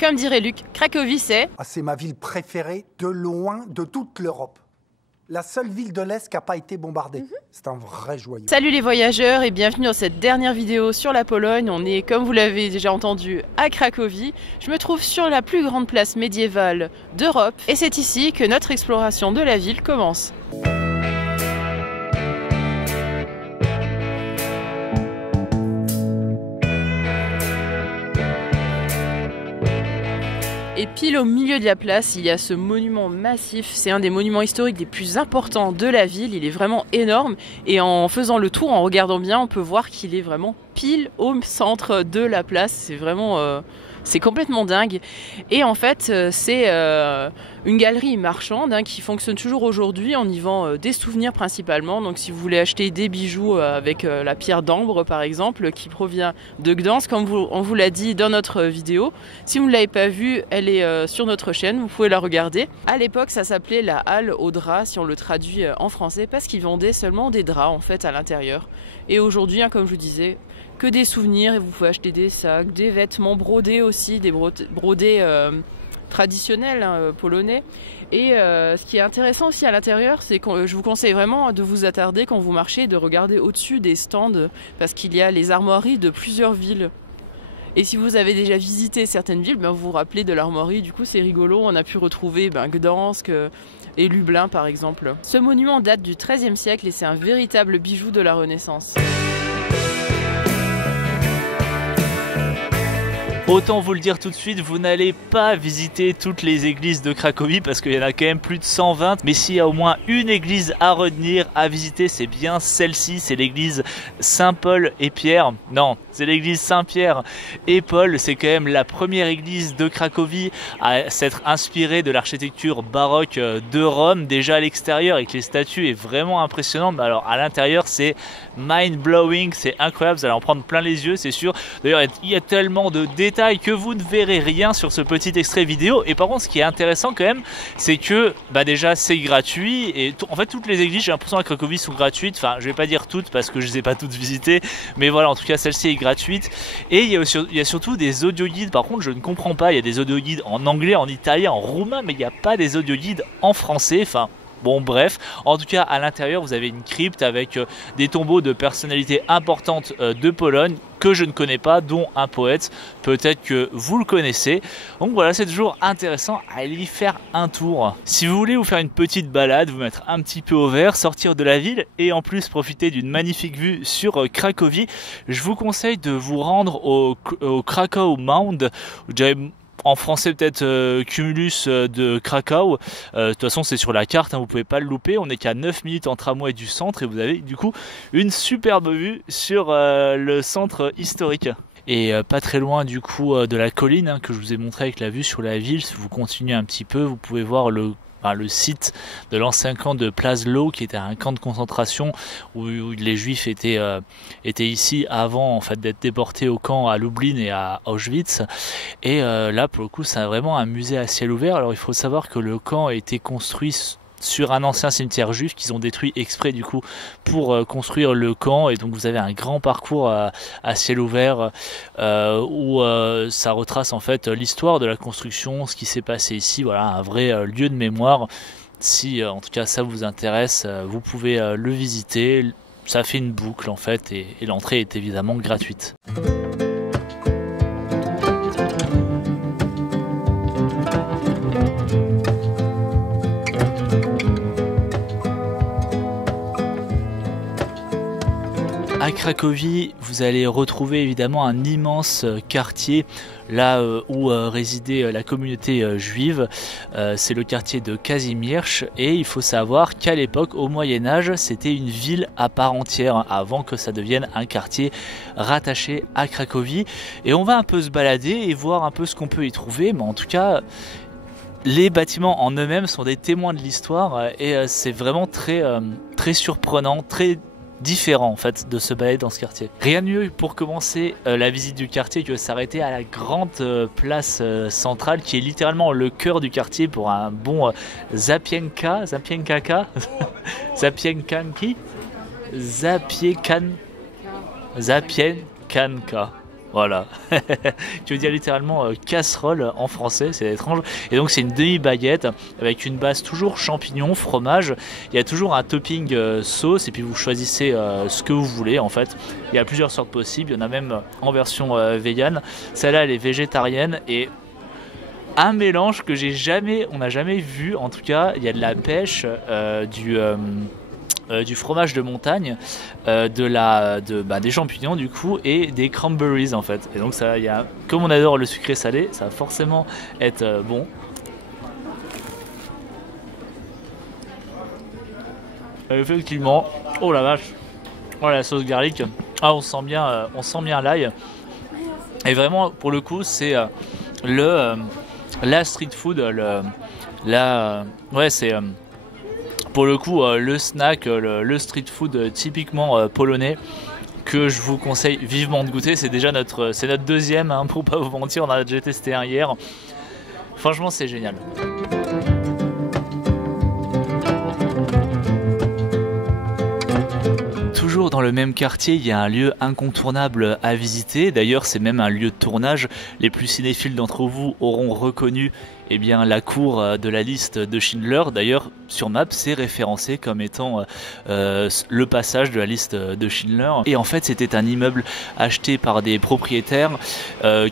Comme dirait Luc, Cracovie c'est... Ah, c'est ma ville préférée de loin de toute l'Europe. La seule ville de l'Est qui n'a pas été bombardée. C'est un vrai joyau. Salut les voyageurs et bienvenue dans cette dernière vidéo sur la Pologne. On est, comme vous l'avez déjà entendu, à Cracovie. Je me trouve sur la plus grande place médiévale d'Europe et c'est ici que notre exploration de la ville commence. Et pile au milieu de la place, il y a ce monument massif. C'est un des monuments historiques les plus importants de la ville. Il est vraiment énorme. Et en faisant le tour, en regardant bien, on peut voir qu'il est vraiment pile au centre de la place. C'est vraiment... c'est complètement dingue. Et en fait, c'est une galerie marchande qui fonctionne toujours aujourd'hui. On y vend des souvenirs principalement. Donc si vous voulez acheter des bijoux avec la pierre d'ambre par exemple, qui provient de Gdansk, comme on vous l'a dit dans notre vidéo. Si vous ne l'avez pas vue, elle est sur notre chaîne, vous pouvez la regarder. À l'époque, ça s'appelait la halle aux draps, si on le traduit en français, parce qu'ils vendaient seulement des draps en fait à l'intérieur. Et aujourd'hui, comme je vous disais, que des souvenirs, et vous pouvez acheter des sacs, des vêtements brodés aussi, des brodés traditionnels polonais. Et ce qui est intéressant aussi à l'intérieur, c'est que je vous conseille vraiment de vous attarder quand vous marchez, de regarder au-dessus des stands, parce qu'il y a les armoiries de plusieurs villes. Et si vous avez déjà visité certaines villes, vous vous rappelez de l'armoirie, du coup c'est rigolo, on a pu retrouver Gdansk et Lublin par exemple. Ce monument date du XIIIe siècle et c'est un véritable bijou de la Renaissance. Autant vous le dire tout de suite, vous n'allez pas visiter toutes les églises de Cracovie parce qu'il y en a quand même plus de 120. Mais s'il y a au moins une église à retenir, à visiter, c'est bien celle-ci. C'est l'église Saint-Paul et Pierre. Non, c'est l'église Saint-Pierre et Paul. C'est quand même la première église de Cracovie à s'être inspirée de l'architecture baroque de Rome. Déjà à l'extérieur avec les statues est vraiment impressionnant. Mais alors à l'intérieur c'est mind-blowing, c'est incroyable. Vous allez en prendre plein les yeux, c'est sûr. D'ailleurs il y a tellement de détails que vous ne verrez rien sur ce petit extrait vidéo. Et par contre ce qui est intéressant quand même, c'est que déjà c'est gratuit et en fait toutes les églises, j'ai l'impression à Cracovie sont gratuites. Enfin je vais pas dire toutes parce que je les ai pas toutes visitées, mais voilà, en tout cas celle-ci est gratuite. Et il y a surtout des audio-guides. Par contre je ne comprends pas, il y a des audio-guides en anglais, en italien, en roumain, mais il n'y a pas des audio-guides en français. Enfin bon bref, en tout cas à l'intérieur vous avez une crypte avec des tombeaux de personnalités importantes de Pologne que je ne connais pas, dont un poète, peut-être que vous le connaissez. Donc voilà, c'est toujours intéressant à aller y faire un tour. Si vous voulez vous faire une petite balade, vous mettre un petit peu au vert, sortir de la ville et en plus profiter d'une magnifique vue sur Cracovie, je vous conseille de vous rendre au Krakow Mound. En français peut-être Cumulus de Cracow. De toute façon c'est sur la carte, vous pouvez pas le louper. On n'est qu'à 9 minutes en tramway du centre et vous avez du coup une superbe vue sur le centre historique. Et pas très loin du coup de la colline que je vous ai montré avec la vue sur la ville. Si vous continuez un petit peu, vous pouvez voir le site de l'ancien camp de Plaslo, qui était un camp de concentration où les juifs étaient ici avant en fait d'être déportés au camp à Lublin et à Auschwitz. Et là pour le coup c'est vraiment un musée à ciel ouvert. Alors il faut savoir que le camp a été construit sur un ancien cimetière juif qu'ils ont détruit exprès du coup pour construire le camp, et donc vous avez un grand parcours à ciel ouvert où ça retrace en fait l'histoire de la construction, ce qui s'est passé ici. Voilà, un vrai lieu de mémoire. Si en tout cas ça vous intéresse, vous pouvez le visiter. Ça fait une boucle en fait et l'entrée est évidemment gratuite. À Cracovie, vous allez retrouver évidemment un immense quartier là où résidait la communauté juive. C'est le quartier de Kazimierz et il faut savoir qu'à l'époque, au Moyen-Âge, c'était une ville à part entière avant que ça devienne un quartier rattaché à Cracovie. Et on va un peu se balader et voir un peu ce qu'on peut y trouver, mais en tout cas les bâtiments en eux-mêmes sont des témoins de l'histoire et c'est vraiment très surprenant, très différent en fait de se balader dans ce quartier. Rien de mieux pour commencer la visite du quartier que de s'arrêter à la grande place centrale qui est littéralement le cœur du quartier pour un bon Zapiekanka Voilà, qui veut dire littéralement casserole en français, c'est étrange. Et donc c'est une demi-baguette avec une base toujours champignons, fromage. Il y a toujours un topping sauce et puis vous choisissez ce que vous voulez en fait. Il y a plusieurs sortes possibles, il y en a même en version vegan. Celle-là elle est végétarienne et un mélange que on n'a jamais vu en tout cas. Il y a de la pêche, du fromage de montagne, des champignons du coup et des cranberries en fait. Et donc ça, comme on adore le sucré salé, ça va forcément être bon. Effectivement, oh la vache, oh la sauce garlic, on sent bien l'ail. Et vraiment pour le coup c'est la street food, c'est pour le coup, le snack, le street food typiquement polonais que je vous conseille vivement de goûter. C'est déjà notre deuxième, hein, pour pas vous mentir, on a déjà testé un hier. Franchement, c'est génial. Toujours dans le même quartier, il y a un lieu incontournable à visiter. D'ailleurs, c'est même un lieu de tournage. Les plus cinéphiles d'entre vous auront reconnu la cour de la liste de Schindler. D'ailleurs, sur Maps, c'est référencé comme étant le passage de la liste de Schindler. Et en fait, c'était un immeuble acheté par des propriétaires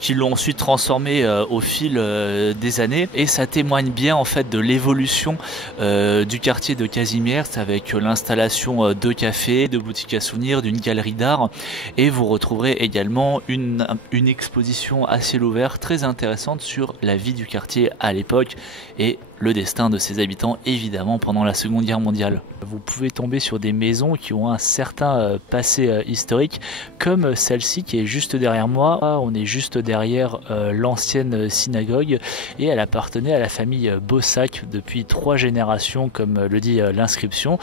qui l'ont ensuite transformé au fil des années. Et ça témoigne bien en fait de l'évolution du quartier de Kazimierz avec l'installation de cafés, de boutiques à souvenirs, d'une galerie d'art. Et vous retrouverez également une exposition à ciel ouvert très intéressante sur la vie du quartier à l'époque et le destin de ses habitants évidemment pendant la Seconde Guerre mondiale. Vous pouvez tomber sur des maisons qui ont un certain passé historique comme celle-ci qui est juste derrière moi. On est juste derrière l'ancienne synagogue et elle appartenait à la famille Bossack depuis 3 générations comme le dit l'inscription.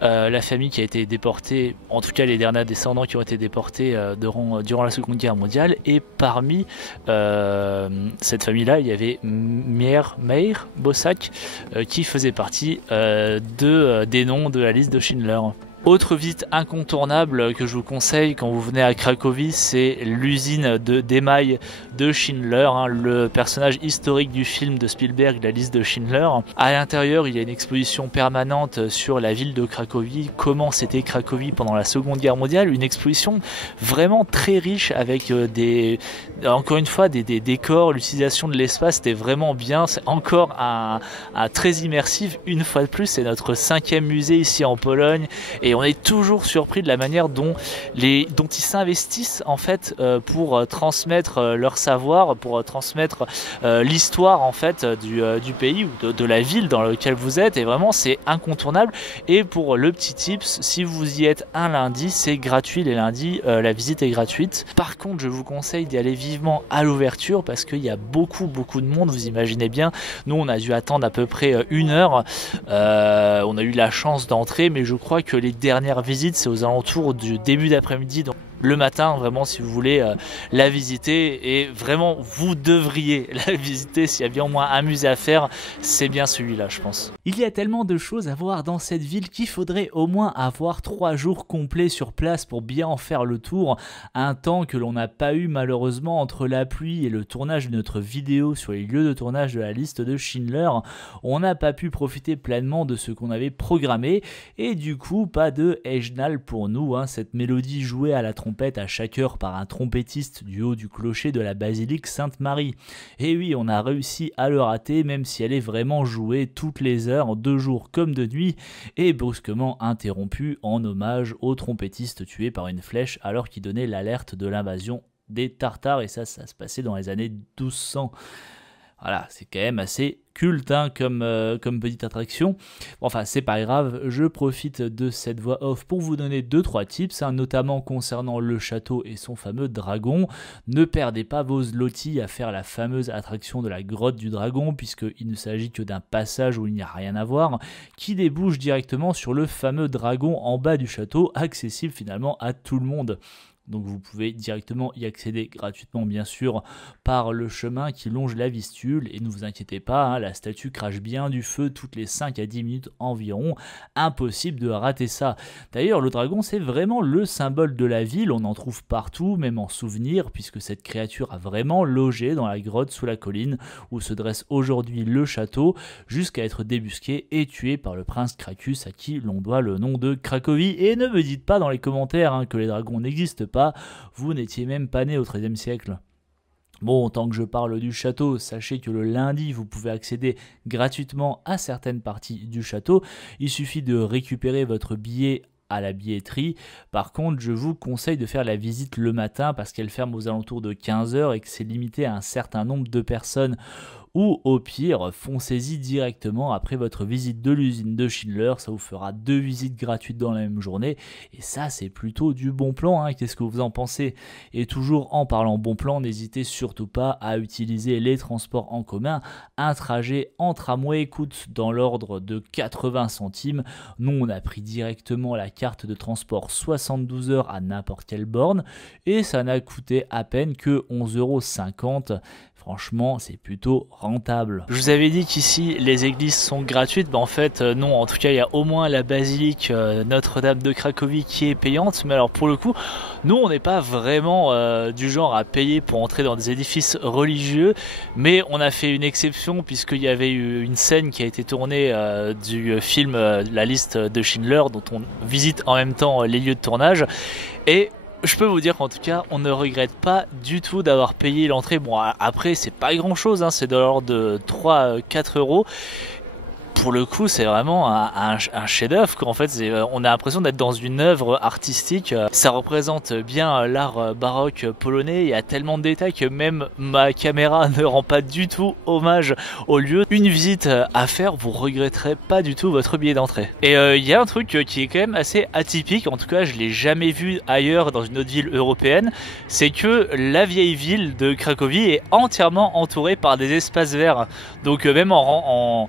La famille qui a été déportée, en tout cas les derniers descendants qui ont été déportés durant la Seconde Guerre mondiale, et parmi cette famille-là, il y avait Meir Bossack qui faisait partie des noms de la liste de Schindler. Autre visite incontournable que je vous conseille quand vous venez à Cracovie, c'est l'usine d'émail de Schindler, hein, le personnage historique du film de Spielberg, la liste de Schindler. À l'intérieur, il y a une exposition permanente sur la ville de Cracovie, comment c'était Cracovie pendant la Seconde Guerre mondiale, une exposition vraiment très riche avec encore une fois des décors, l'utilisation de l'espace, c'était vraiment bien. C'est encore un très immersif. Une fois de plus, c'est notre 5e musée ici en Pologne et on est toujours surpris de la manière dont ils s'investissent en fait pour transmettre leur savoir, pour transmettre l'histoire en fait du pays ou de la ville dans laquelle vous êtes. Et vraiment, c'est incontournable. Et pour le petit tips, si vous y êtes un lundi, c'est gratuit les lundis, la visite est gratuite. Par contre, je vous conseille d'y aller vivement à l'ouverture parce qu'il y a beaucoup de monde. Vous imaginez bien, nous on a dû attendre à peu près 1 heure. On a eu la chance d'entrer, mais je crois que les dernières visites, c'est aux alentours du début d'après-midi. Donc le matin, vraiment, si vous voulez la visiter, et vraiment, vous devriez la visiter. S'il y a bien au moins un musée à faire, c'est bien celui-là, je pense. Il y a tellement de choses à voir dans cette ville qu'il faudrait au moins avoir 3 jours complets sur place pour bien en faire le tour. Un temps que l'on n'a pas eu malheureusement entre la pluie et le tournage de notre vidéo sur les lieux de tournage de la liste de Schindler. On n'a pas pu profiter pleinement de ce qu'on avait programmé, et du coup, pas de Ejnal pour nous, hein, cette mélodie jouée à la trompette à chaque heure par un trompettiste du haut du clocher de la basilique Sainte-Marie. Et oui, on a réussi à le rater, même si elle est vraiment jouée toutes les heures, de jour comme de nuit, et brusquement interrompue en hommage au trompettiste tué par une flèche alors qu'il donnait l'alerte de l'invasion des Tartares, et ça se passait dans les années 1200. Voilà, c'est quand même assez culte hein, comme petite attraction. Enfin, c'est pas grave, je profite de cette voix off pour vous donner 2-3 tips, hein, notamment concernant le château et son fameux dragon. Ne perdez pas vos zlotys à faire la fameuse attraction de la grotte du dragon, puisqu'il ne s'agit que d'un passage où il n'y a rien à voir, qui débouche directement sur le fameux dragon en bas du château, accessible finalement à tout le monde. Donc vous pouvez directement y accéder gratuitement bien sûr par le chemin qui longe la Vistule, et ne vous inquiétez pas, hein, la statue crache bien du feu toutes les 5 à 10 minutes environ, impossible de rater ça. D'ailleurs le dragon c'est vraiment le symbole de la ville, on en trouve partout, même en souvenir, puisque cette créature a vraiment logé dans la grotte sous la colline où se dresse aujourd'hui le château, jusqu'à être débusqué et tué par le prince Cracus à qui l'on doit le nom de Cracovie. Et ne me dites pas dans les commentaires hein, que les dragons n'existent pas, vous n'étiez même pas né au XIIIe siècle. Bon, tant que je parle du château, sachez que le lundi, vous pouvez accéder gratuitement à certaines parties du château. Il suffit de récupérer votre billet à la billetterie. Par contre, je vous conseille de faire la visite le matin parce qu'elle ferme aux alentours de 15 h et que c'est limité à un certain nombre de personnes. Ou au pire, foncez-y directement après votre visite de l'usine de Schindler, ça vous fera 2 visites gratuites dans la même journée, et ça c'est plutôt du bon plan, hein. Qu'est-ce que vous en pensez? Et toujours en parlant bon plan, n'hésitez surtout pas à utiliser les transports en commun. Un trajet en tramway coûte dans l'ordre de 80 centimes, nous on a pris directement la carte de transport 72 heures à n'importe quelle borne, et ça n'a coûté à peine que 11,50 €. Franchement, c'est plutôt rentable. Je vous avais dit qu'ici, les églises sont gratuites. En fait, non. En tout cas, il y a au moins la basilique Notre-Dame de Cracovie qui est payante. Mais alors, pour le coup, nous, on n'est pas vraiment du genre à payer pour entrer dans des édifices religieux. Mais on a fait une exception puisqu'il y avait eu une scène qui a été tournée du film La liste de Schindler, dont on visite en même temps les lieux de tournage. Et je peux vous dire qu'en tout cas, on ne regrette pas du tout d'avoir payé l'entrée. Bon, après, c'est pas grand chose, hein, c'est de l'ordre de 3-4 €. Pour le coup, c'est vraiment un chef-d'œuvre. En fait, on a l'impression d'être dans une œuvre artistique. Ça représente bien l'art baroque polonais. Il y a tellement de détails que même ma caméra ne rend pas du tout hommage au lieu. Une visite à faire, vous regretterez pas du tout votre billet d'entrée. Et il y a un truc qui est quand même assez atypique. En tout cas, je l'ai jamais vu ailleurs dans une autre ville européenne. C'est que la vieille ville de Cracovie est entièrement entourée par des espaces verts. Donc même en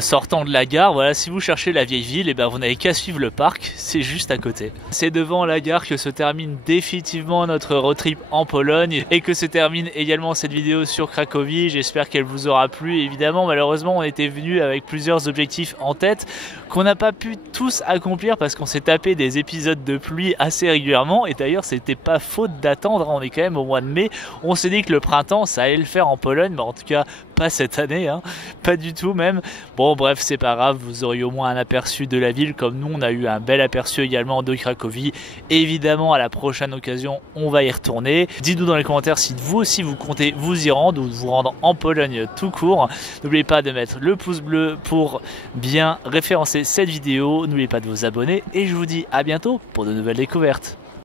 sortant de la gare, voilà, si vous cherchez la vieille ville, et ben vous n'avez qu'à suivre le parc, c'est juste à côté. C'est devant la gare que se termine définitivement notre road trip en Pologne et que se termine également cette vidéo sur Cracovie. J'espère qu'elle vous aura plu. Évidemment, malheureusement, on était venu avec plusieurs objectifs en tête qu'on n'a pas pu tous accomplir parce qu'on s'est tapé des épisodes de pluie assez régulièrement. Et d'ailleurs, c'était pas faute d'attendre, on est quand même au mois de mai. On s'est dit que le printemps, ça allait le faire en Pologne, mais en tout cas, pas cette année, hein. Pas du tout même. Bon bref, c'est pas grave, vous auriez au moins un aperçu de la ville, comme nous on a eu un bel aperçu également de Cracovie. Évidemment, à la prochaine occasion, on va y retourner. Dites-nous dans les commentaires si vous aussi vous comptez vous y rendre ou vous rendre en Pologne tout court. N'oubliez pas de mettre le pouce bleu pour bien référencer cette vidéo. N'oubliez pas de vous abonner et je vous dis à bientôt pour de nouvelles découvertes.